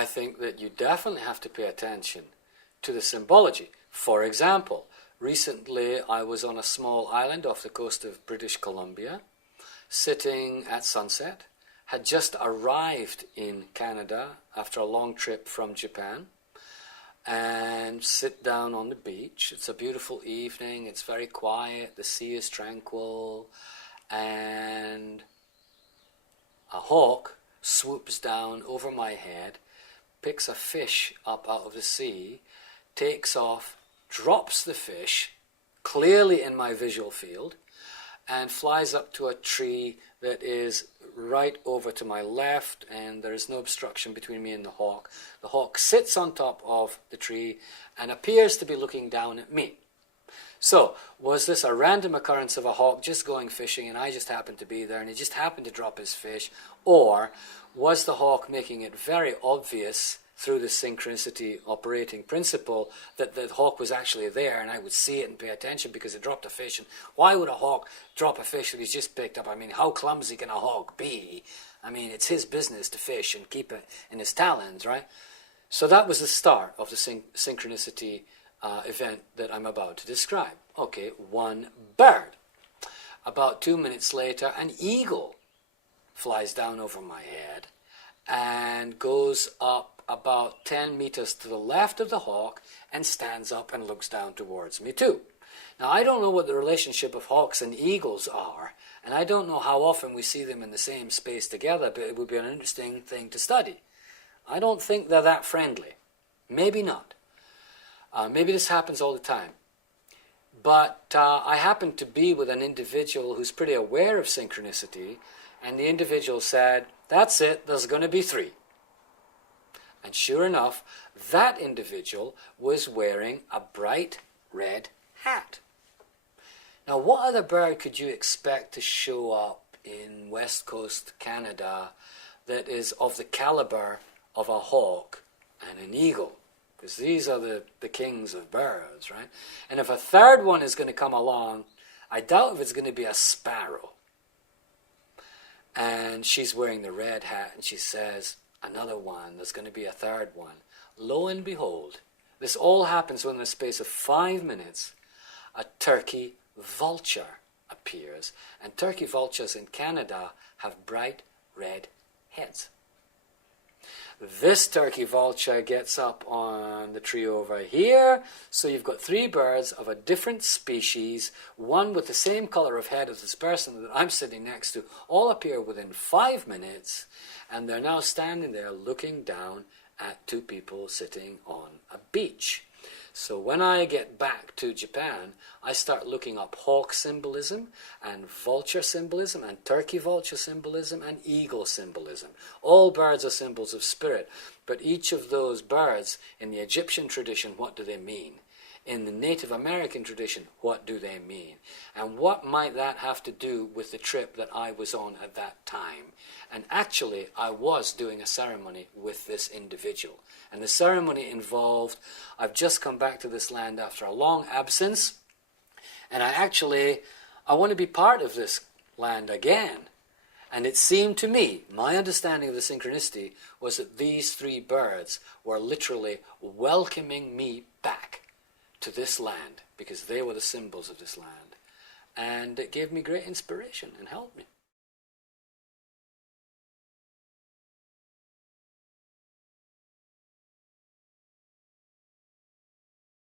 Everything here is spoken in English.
I think that you definitely have to pay attention to the symbology. For example, recently I was on a small island off the coast of British Columbia, sitting at sunset, had just arrived in Canada after a long trip from Japan, and sit down on the beach. It's a beautiful evening, it's very quiet, the sea is tranquil, and a hawk swoops down over my head, picks a fish up out of the sea, takes off, drops the fish, clearly in my visual field, and flies up to a tree that is right over to my left, and there is no obstruction between me and the hawk. The hawk sits on top of the tree and appears to be looking down at me. So, was this a random occurrence of a hawk just going fishing and I just happened to be there and he just happened to drop his fish? Or was the hawk making it very obvious through the synchronicity operating principle that the hawk was actually there and I would see it and pay attention because it dropped a fish? And why would a hawk drop a fish that he's just picked up? I mean, how clumsy can a hawk be? I mean, it's his business to fish and keep it in his talons, right? So that was the start of the synchronicity event that I'm about to describe. Okay, one bird. About 2 minutes later, an eagle flies down over my head and goes up about 10 meters to the left of the hawk and stands up and looks down towards me too. Now, I don't know what the relationship of hawks and eagles are, and I don't know how often we see them in the same space together, but it would be an interesting thing to study. I don't think they're that friendly. Maybe not. Maybe this happens all the time. But I happen to be with an individual who's pretty aware of synchronicity, and the individual said, "That's it, there's going to be 3. And sure enough, that individual was wearing a bright red hat. Now, what other bird could you expect to show up in West Coast Canada that is of the caliber of a hawk and an eagle? Because these are the kings of birds, right? And if a third one is going to come along, I doubt if it's going to be a sparrow. And she's wearing the red hat, and she says, "Another one, there's going to be a third one." Lo and behold, this all happens within the space of 5 minutes. A turkey vulture appears, and turkey vultures in Canada have bright red heads. This turkey vulture gets up on the tree over here, so you've got 3 birds of a different species, one with the same color of head as this person that I'm sitting next to, all appear within 5 minutes, and they're now standing there looking down at 2 people sitting on a beach. So when I get back to Japan, I start looking up hawk symbolism and vulture symbolism and turkey vulture symbolism and eagle symbolism. All birds are symbols of spirit, but each of those birds, in the Egyptian tradition, what do they mean? In the Native American tradition, what do they mean? And what might that have to do with the trip that I was on at that time? And actually, I was doing a ceremony with this individual. And the ceremony involved, I've just come back to this land after a long absence, and I want to be part of this land again. And it seemed to me, my understanding of the synchronicity was that these 3 birds were literally welcoming me back to this land, because they were the symbols of this land. And it gave me great inspiration and helped me.